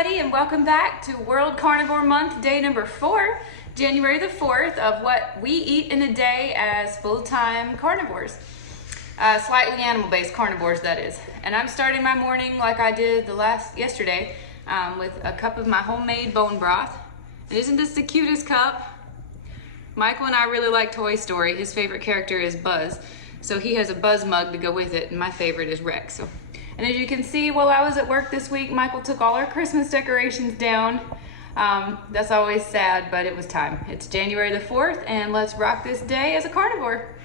everybody, and welcome back to World Carnivore Month, day number 4, January the 4th, of what we eat in a day as full-time carnivores. Slightly animal-based carnivores, that is. And I'm starting my morning like I did yesterday with a cup of my homemade bone broth. And isn't this the cutest cup? Michael and I really like Toy Story. His favorite character is Buzz. So he has a Buzz mug to go with it, and my favorite is Rex. And as you can see, while I was at work this week, Michael took all our Christmas decorations down. That's always sad, but it was time. It's January the 4th, and let's rock this day as a carnivore.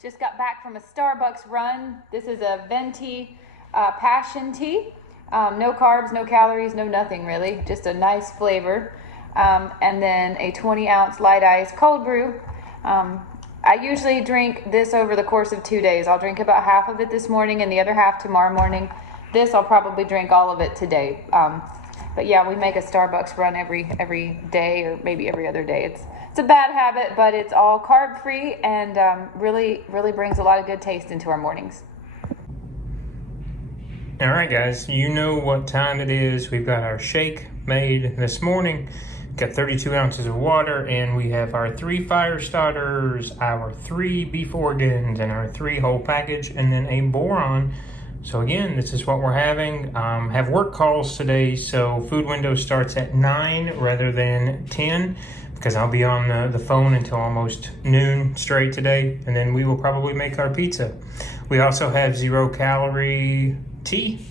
Just got back from a Starbucks run. This is a venti passion tea. No carbs, no calories, no nothing really. Just a nice flavor. And then a 20-ounce light ice cold brew. I usually drink this over the course of 2 days. I'll drink about half of it this morning and the other half tomorrow morning. This, I'll probably drink all of it today. But yeah, we make a Starbucks run every day, or maybe every other day. It's a bad habit, but it's all carb-free and really brings a lot of good taste into our mornings. All right, guys, you know what time it is. We've got our shake made this morning. Got 32 ounces of water, and we have our 3 fire starters, our 3 beef organs, and our 3 whole package, and then a boron. So again, this is what we're having. Have work calls today, so food window starts at 9 rather than 10, because I'll be on the phone until almost noon straight today, and then we will probably make our pizza. We also have 0-calorie tea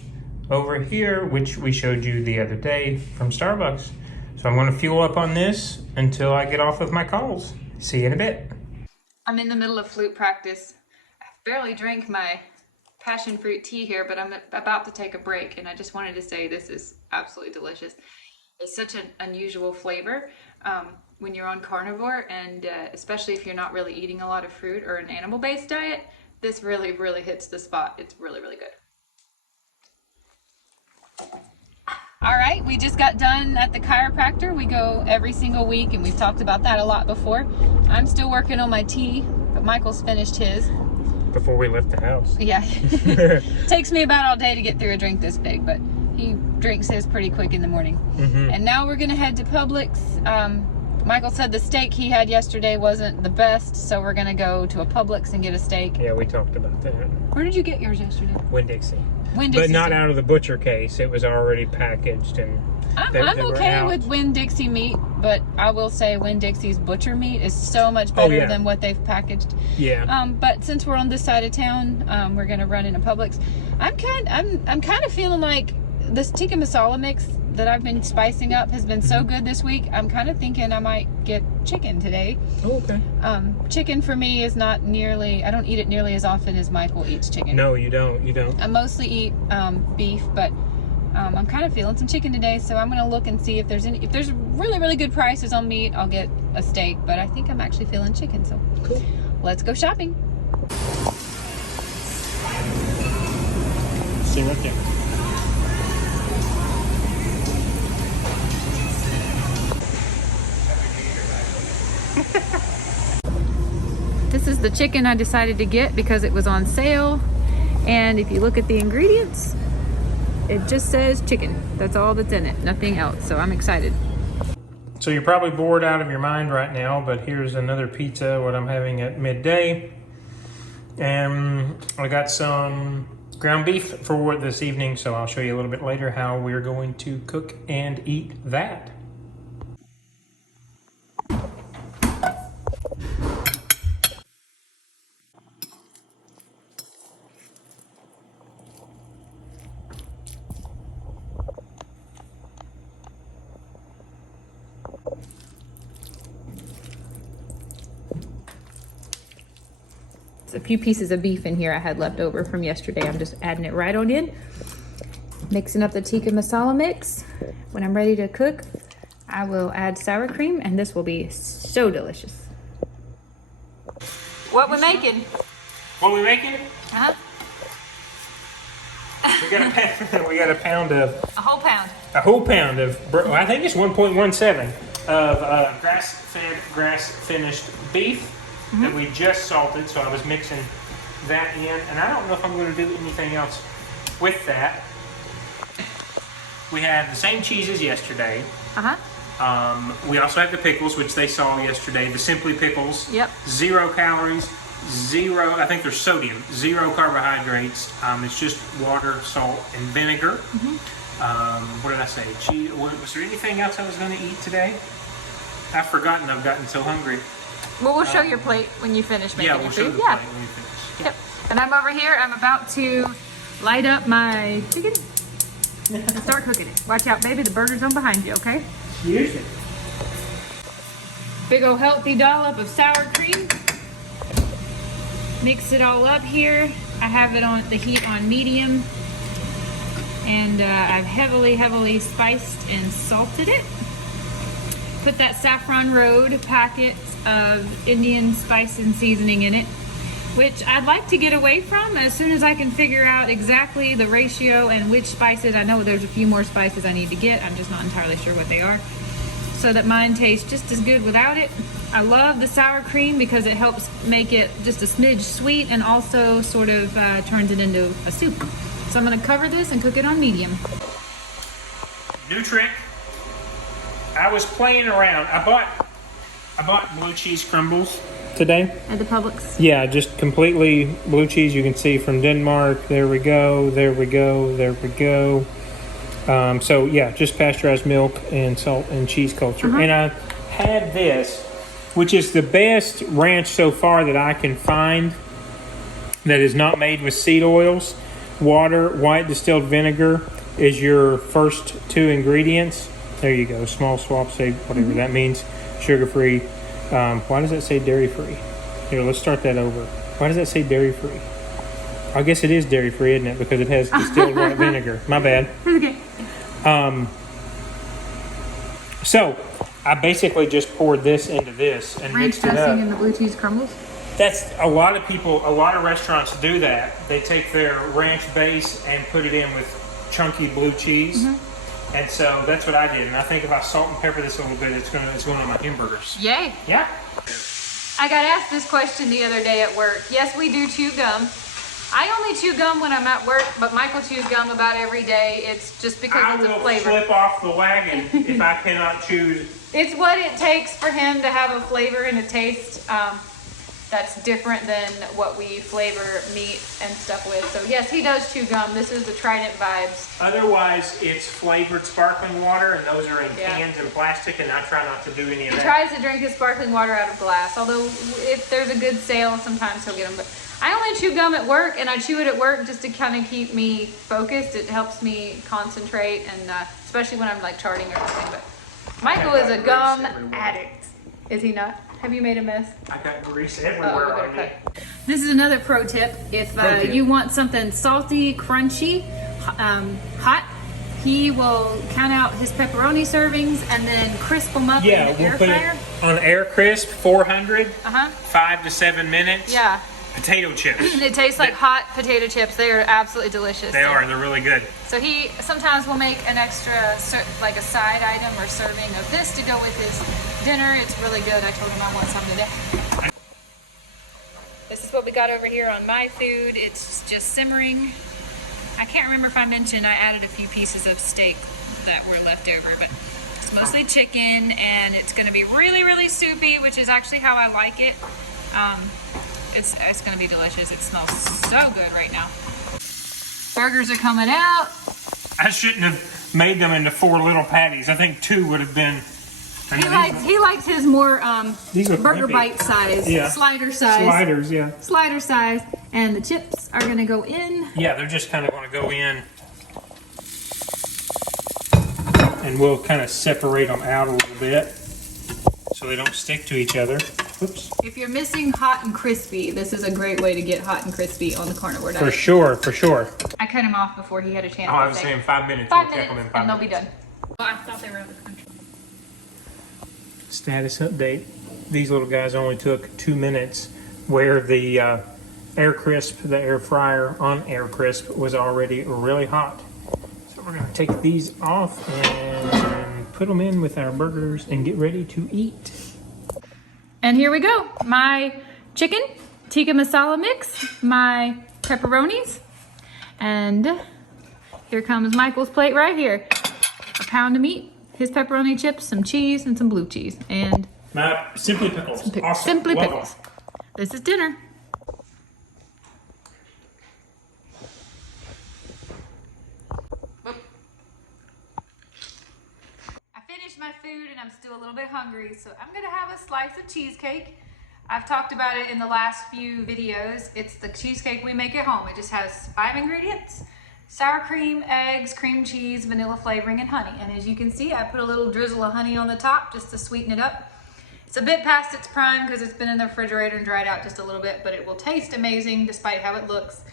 over here, which we showed you the other day from Starbucks. So I'm going to fuel up on this until I get off of my calls. See you in a bit. I'm in the middle of flute practice. I barely drank my passion fruit tea here, but I'm about to take a break, and I just wanted to say this is absolutely delicious. It's such an unusual flavor when you're on carnivore, and especially if you're not really eating a lot of fruit or an animal-based diet, this really hits the spot. It's really good. All right, we just got done at the chiropractor. We go every single week, and we've talked about that a lot before. I'm still working on my tea, but Michael's finished his. Before we left the house. Yeah. Takes me about all day to get through a drink this big, but he drinks his pretty quick in the morning. And now we're gonna head to Publix. Michael said the steak he had yesterday wasn't the best, so we're gonna go to a Publix and get a steak. Yeah, we talked about that. Where did you get yours yesterday? Winn-Dixie. Winn-Dixie. But not out of the butcher case. It was already packaged, and I'm okay with Winn-Dixie meat, but I will say Winn-Dixie's butcher meat is so much better than what they've packaged. Yeah. But since we're on this side of town, we're gonna run into Publix. I'm kind of feeling like this tikka masala mix that I've been spicing up has been so good this week. I'm kind of thinking I might get chicken today. Oh, okay. Chicken for me is not nearly, I don't eat it nearly as often as Michael eats chicken. No, you don't. I mostly eat beef, but I'm kind of feeling some chicken today, so I'm gonna look and see if there's really good prices on meat. I'll get a steak, but I think I'm actually feeling chicken, so cool. Let's go shopping. See right there. This is the chicken I decided to get because it was on sale, and if you look at the ingredients, it just says chicken. That's all that's in it, nothing else, so I'm excited. So you're probably bored out of your mind right now, but here's another pizza, what I'm having at midday. And I got some ground beef for this evening, so I'll show you a little bit later how we're going to cook and eat that. A few pieces of beef in here I had left over from yesterday. I'm just adding it right on in. Mixing up the tikka masala mix. When I'm ready to cook, I will add sour cream, and this will be so delicious. What we making? What we making? Uh-huh. We got a pound of... A whole pound. A whole pound of, I think it's 1.17 of grass-fed, grass-finished beef that we just salted. So I was mixing that in, and I don't know if I'm going to do anything else with that. We have the same cheese as yesterday. We also have the pickles, which they saw yesterday. The Simply Pickles. Yep. 0 calories, 0. I think there's sodium. 0 carbohydrates. It's just water, salt, and vinegar. What did I say? Cheese. Was there anything else I was going to eat today? I've forgotten. I've gotten so hungry. Well, we'll show your plate when you finish making Yeah, your we'll show food. the plate when we finish. Yep. And I'm over here. I'm about to light up my chicken and start cooking it. Watch out, baby. The burger's on behind you, okay? Use it. Big old healthy dollop of sour cream. Mix it all up here. I have it on the heat on medium. And I've heavily spiced and salted it. Put that Saffron Road packet of Indian spice and seasoning in it, which I'd like to get away from as soon as I can figure out exactly the ratio and which spices. I know there's a few more spices I need to get. I'm just not entirely sure what they are, so that mine tastes just as good without it. I love the sour cream because it helps make it just a smidge sweet and also sort of turns it into a soup. So I'm going to cover this and cook it on medium. New trick. I was playing around. I bought blue cheese crumbles today. At the Publix? Yeah, just completely blue cheese. You can see from Denmark. There we go. There we go. There we go. So yeah, just pasteurized milk and salt and cheese culture. And I had this, which is the best ranch so far that I can find that is not made with seed oils. Water, white distilled vinegar is your first 2 ingredients. There you go. Small swap, say whatever that means. Sugar-free. Why does that say dairy-free? Here, let's start that over. Why does that say dairy-free? I guess it is dairy-free, isn't it? Because it has distilled white vinegar. My bad. Okay. So, I basically just poured this into this and Ranch mixed it up. dressing in the blue cheese crumbles? That's a lot of people, a lot of restaurants do that. They take their ranch base and put it in with chunky blue cheese. And so that's what I did. And I think if I salt and pepper this a little bit, it's going on my hamburgers. Yay. Yeah. I got asked this question the other day at work. Yes, we do chew gum. I only chew gum when I'm at work, but Michael chews gum about every day. It's just because it's a flavor. I will slip off the wagon if I cannot choose. It's what it takes for him to have a flavor and a taste that's different than what we flavor meat and stuff with. So yes, he does chew gum. This is the Trident Vibes. Otherwise, it's flavored sparkling water, and those are in cans and plastic, and I try not to do any of that. He tries to drink his sparkling water out of glass, although if there's a good sale, sometimes he'll get them. But I only chew gum at work, and I chew it at work just to kind of keep me focused. It helps me concentrate, and especially when I'm like charting or something. But Michael is a gum addict, is he not? Have you made a mess? I got grease everywhere on you. This is another pro tip. If you want something salty, crunchy, hot, he will count out his pepperoni servings and then crisp them up in the air fryer. It on air crisp, 400, 5 to 7 minutes. Yeah. Potato chips. It tastes like hot potato chips. They are absolutely delicious. They are. They're really good. So he sometimes will make an extra, like a side item or serving of this to go with his dinner. It's really good. I told him I want some today. This is what we got over here on my food. It's just simmering. I can't remember if I mentioned I added a few pieces of steak that were left over, but it's mostly chicken, and it's going to be really, really soupy, which is actually how I like it. It's going to be delicious. It smells so good right now. Burgers are coming out. I shouldn't have made them into 4 little patties. I think 2 would have been. He likes his more burger wimpy. Bite size, slider size. Sliders, yeah. Slider size. And the chips are going to go in. Yeah, they're just kind of going to go in. And we'll kind of separate them out a little bit so they don't stick to each other. Oops. If you're missing hot and crispy, this is a great way to get hot and crispy on the carnivore diet. For sure, for sure. I cut him off before he had a chance. I was saying 5 minutes. 5 minutes, and they'll be done. Well, I thought they were out of the country. Status update. These little guys only took 2 minutes, where the air crisp, the air fryer on air crisp, was already really hot. So we're going to take these off and put them in with our burgers and get ready to eat. And here we go. My chicken tikka masala mix, my pepperonis, and here comes Michael's plate right here. A pound of meat, his pepperoni chips, some cheese, and some blue cheese, and My Simply Pickles. Awesome. Simply Love Pickles. This is dinner. I finished my food and I'm still a little bit hungry, so I'm gonna have a slice of cheesecake. I've talked about it in the last few videos. It's the cheesecake we make at home. It just has 5 ingredients: sour cream, eggs, cream cheese, vanilla flavoring, and honey. And as you can see, I put a little drizzle of honey on the top just to sweeten it up. It's a bit past its prime because it's been in the refrigerator and dried out just a little bit, but it will taste amazing despite how it looks.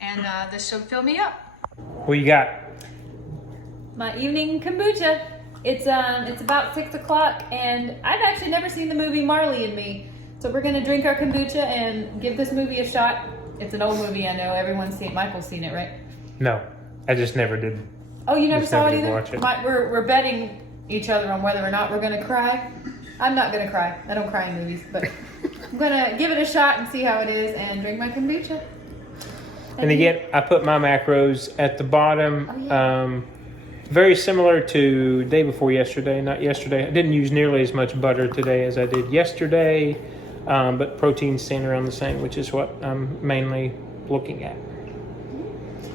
And this should fill me up. What you got? My evening kombucha. It's about 6 o'clock, and I've actually never seen the movie Marley and Me. So we're gonna drink our kombucha and give this movie a shot. It's an old movie, I know. Everyone's seen. Michael's seen it, right? No, I just never did. Oh, you never Just saw never it did either? watch it. We're betting each other on whether or not we're gonna cry. I'm not gonna cry. I don't cry in movies, but I'm gonna give it a shot and see how it is and drink my kombucha. And again, I put my macros at the bottom. Oh, yeah. Very similar to day before yesterday. Not yesterday. I didn't use nearly as much butter today as I did yesterday. But protein's staying around the same, which is what I'm mainly looking at.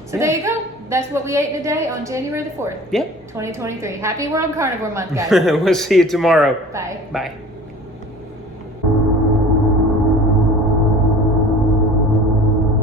So there you go. That's what we ate in a day on January the 4th. Yep. 2023. Happy World Carnivore Month, guys. We'll see you tomorrow. Bye. Bye.